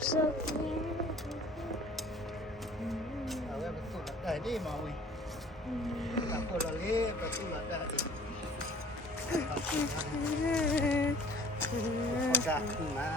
so เอาไว้ประตูหลังได้ดิมาเว้ยตามคนละเล่ประตูหลังได้จักขึ้นมา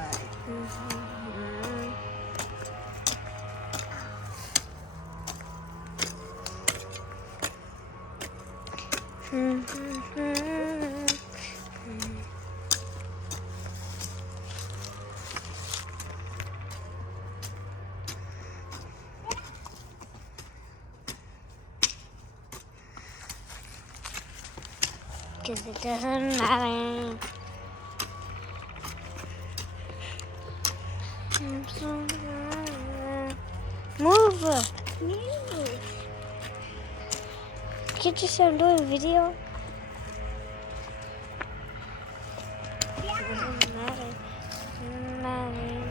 Cause it doesn't matter. I'm so Move! Can't you say I'm doing a video? It doesn't matter. It doesn't matter.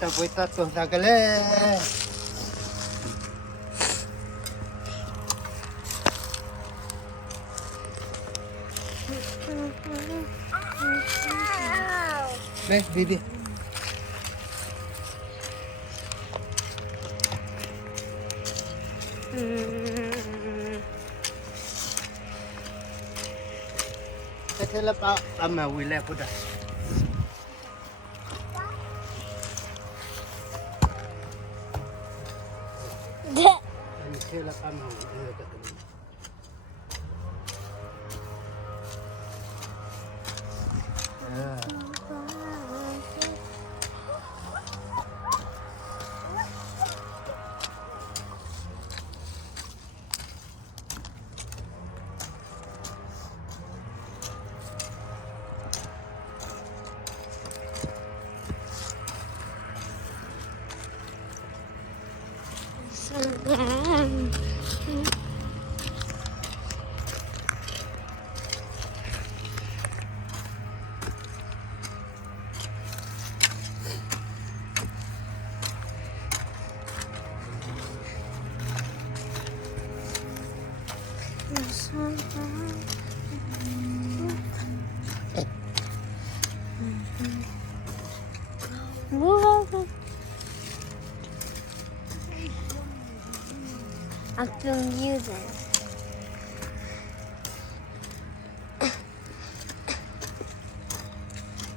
ta voy a estar la galera. Ven, Bibi. Thế là ba mà vui lẹ của ta. Thế là ba mà vui lẹ của ta. Move over. I'm feeling you then.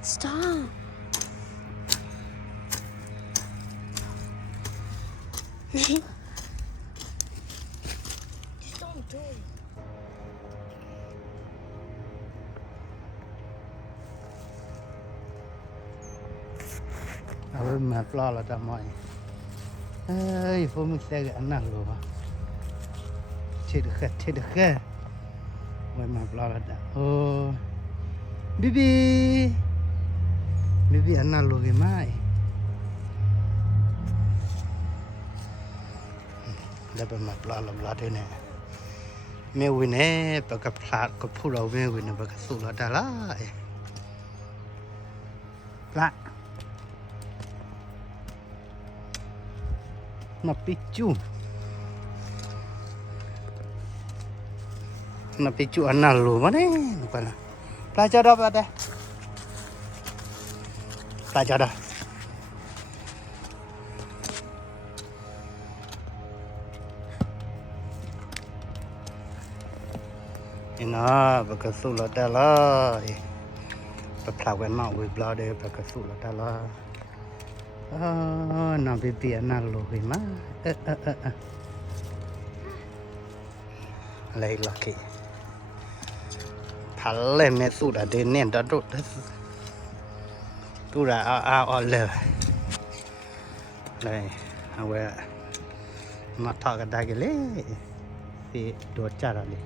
Stop. Just don't do it. Mà lo là ta mọi ơi phố mình sẽ gắn nào rồi chết được khe mọi mà lo là đã ô bibi ăn nào rồi mai đã bị mà lo thế này mẹ quên nè bà gặp phạt có phụ đầu mẹ quên nè bà gặp sụt là đã lại lạ na picu anal lu mana lupa lah pelajar dah pelajar dah ina bagai sulat dah lah berpelawan mak we belade bagai sulat dah lah na bibi anal lu gimana อะไรล่ะกี่ทันเลยแม่สู้ดาเดนเนี่ยดาดุดตู้ดาเอาเลยเลยเอาไว้มาทอดกันได้กันเลยที่โดดจ้าเลย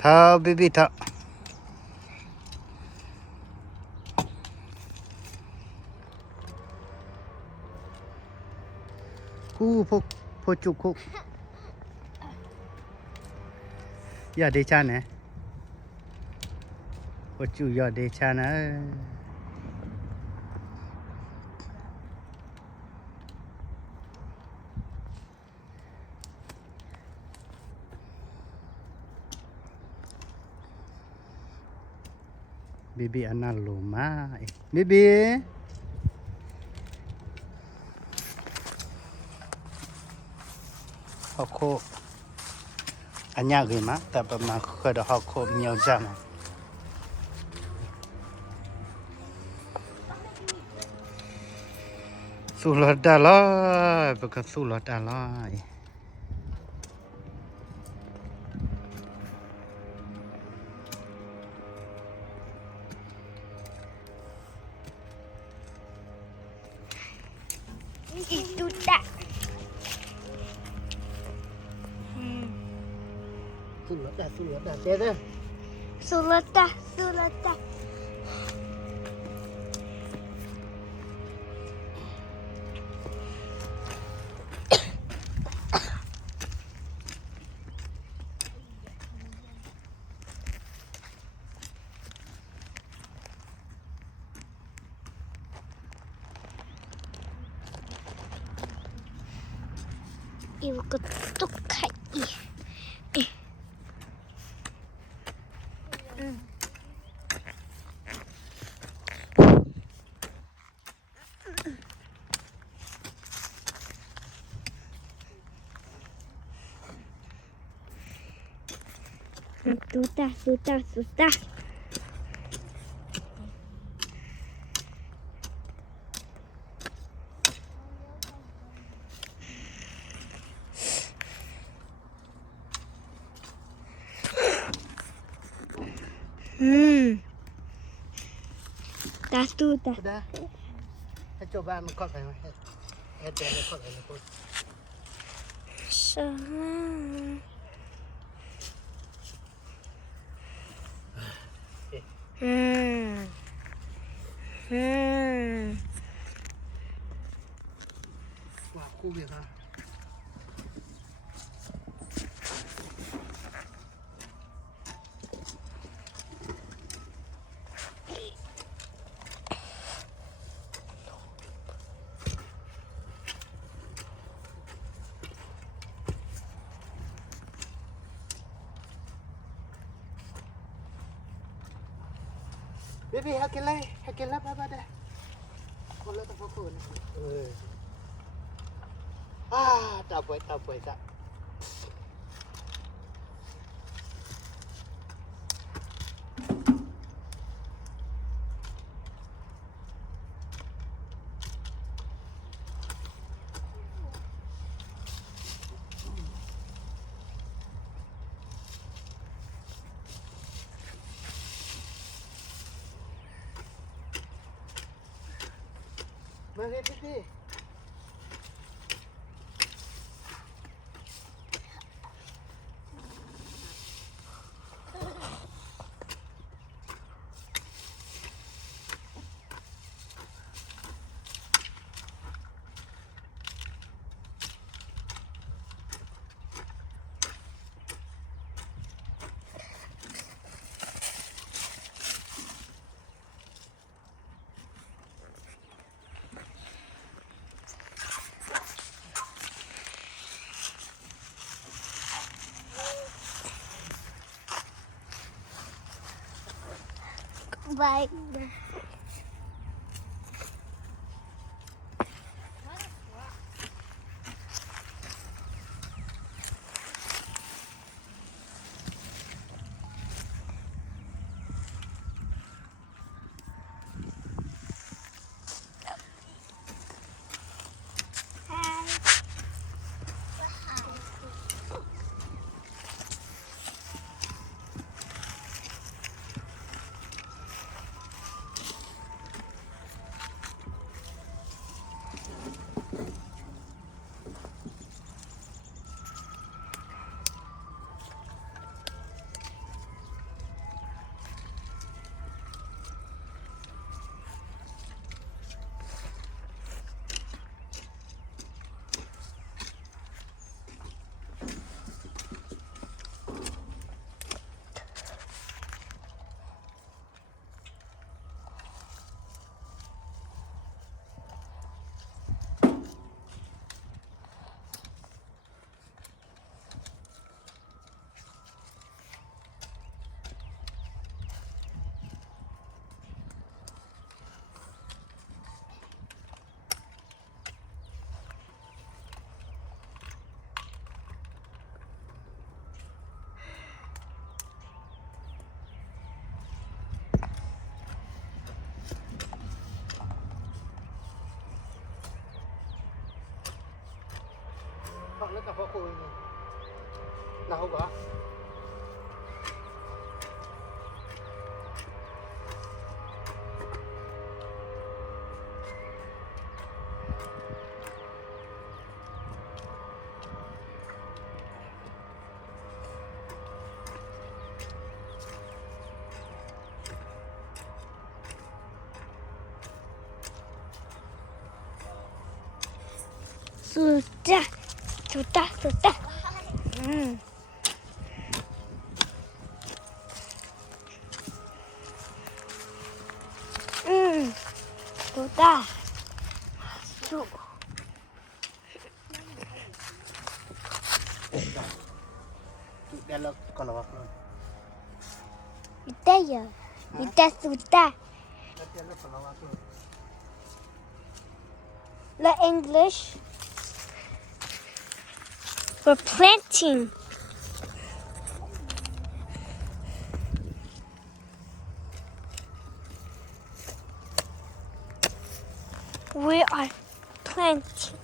ท่าบีบีท่ากูพอจุกคุกอย่าเดชานะพอจุอย่าเดชานะบีบีอันนั้นลูมาบีบีฮอกโคอันยากเลยมั้ยแต่ประมาณเคยได้ฮอกโคมีเอาจังสู้รถได้เลยปกติสู้รถได้เลยItu tak. สู้รถได้เจ๊เด้อ Sulata. Ibu ketuk kaki. Susah. Dah. Udah. Coba mengkok ya. Ada mengkok ya. Salam. Wah, aku biasa. Baby, hakilah apa dah? Kalau tak fokus. Tak boleh tak. Mari Baby. Baik. khôi này nào không có Sudah, sudah. Sudah. Masuk. Dia lo kalau aku. Kita ya. Kita sudah. Dia lo kalau aku. The English. We're planting. We are planting.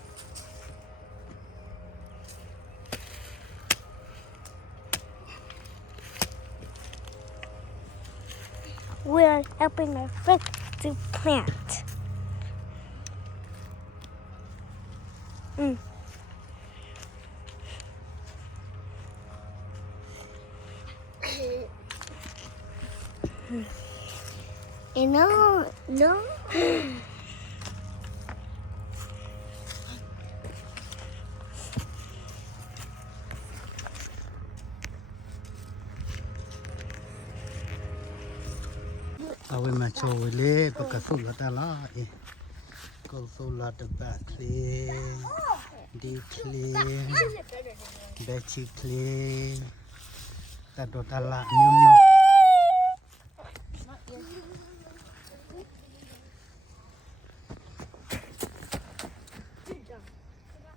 We are helping our friends to plant. No. Awe macho wele pakasul latala e kasul lataba kle di kle bechi kle tadotala nyumyo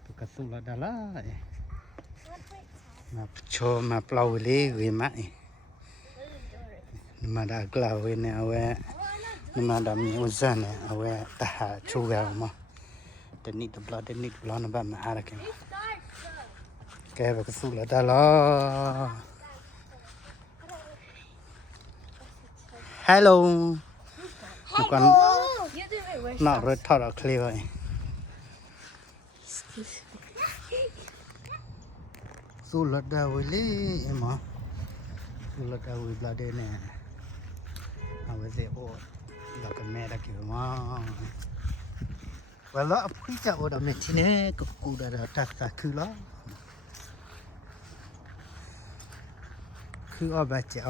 pakasul latala e macho maplau wele we ma e Mada glawe ne awe mada musian ne awe taha chuga ma tenit blood na ba ma ara ke ba kusula dala hello nukan na red thara clear sula da wele ema sula da we blood ne awe se o la kamera ke ma wala apita o da metine ko da ta kula ku abache